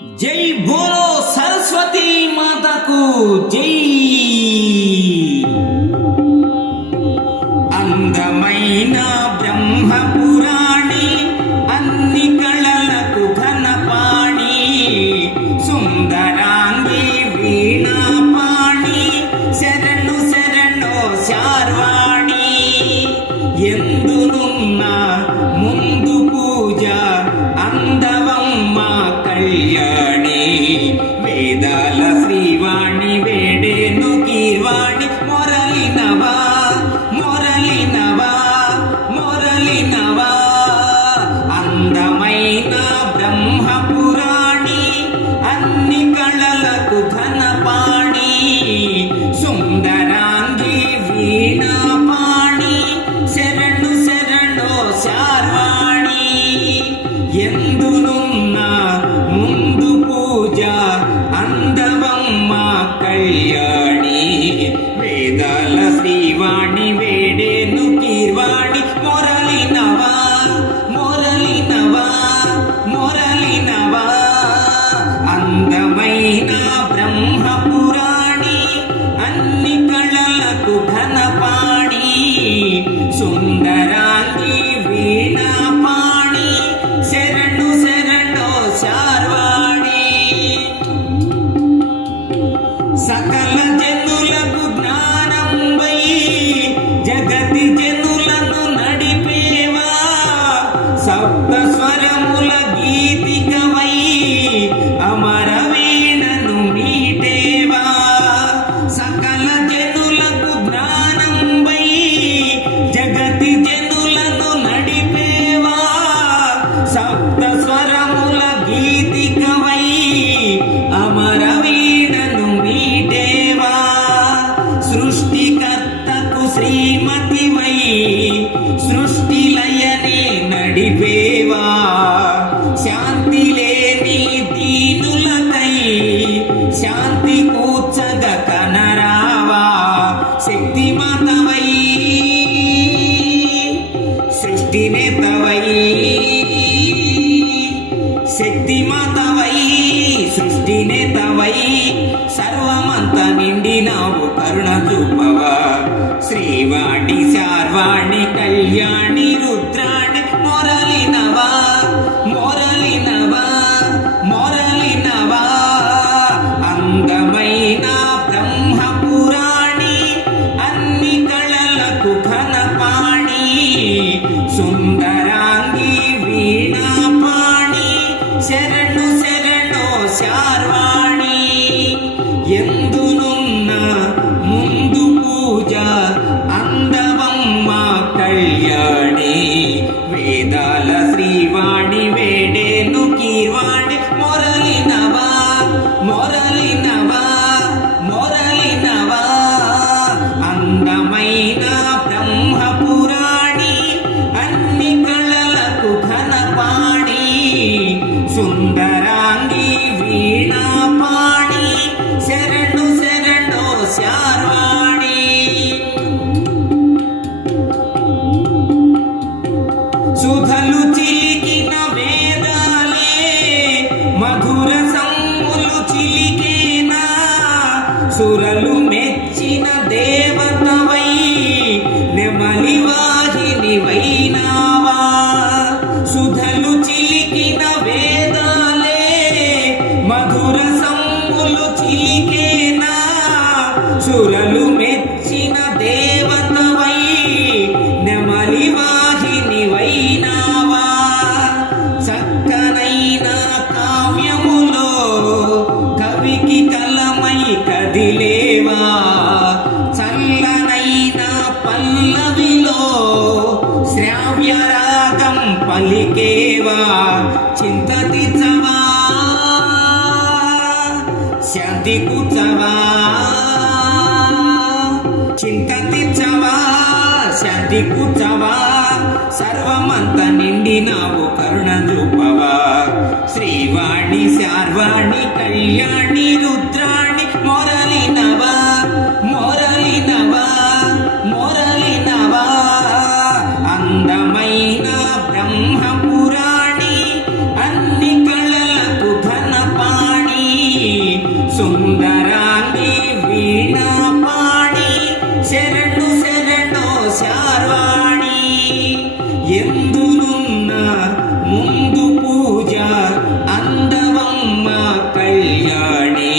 జై బోలో సరస్వతి మాతకు జై. అందమైన బ్రహ్మ వేదాల శ్రీవాణివే வேதால சிவாணி శక్తి మాతవై సృష్టి నేతవై శక్తి మాతవై సృష్టి నేతవై సర్వమంత నిండినావు కరుణ చూపవా. శ్రీవాణి సార్వాణి కళ్యాణి. धनपाणि सुन्दराङ्गी वीणापाणि शरणु शरणो शार्वा సురలు మెచ్చిన దేవ పలికేవా చింత తీర్చవా శాంతి కూర్చవా చింత తీర్చవా శాంతి కూర్చవా సర్వమంత నిండినావు కరుణ చూపవా శ్రీవాణి శార్వాణి కళ్యాణి சாமி வீணா பாணி శరణు శరణో శార్వాణి ఎందునున్న ముందు పూజ అందవమ్మ కళ్యాణి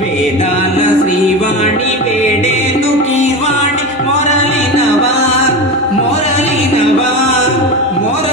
వేదాల శ్రీవాణి వేడేను కీవాణి మొరలినవా మొరలినవా మొర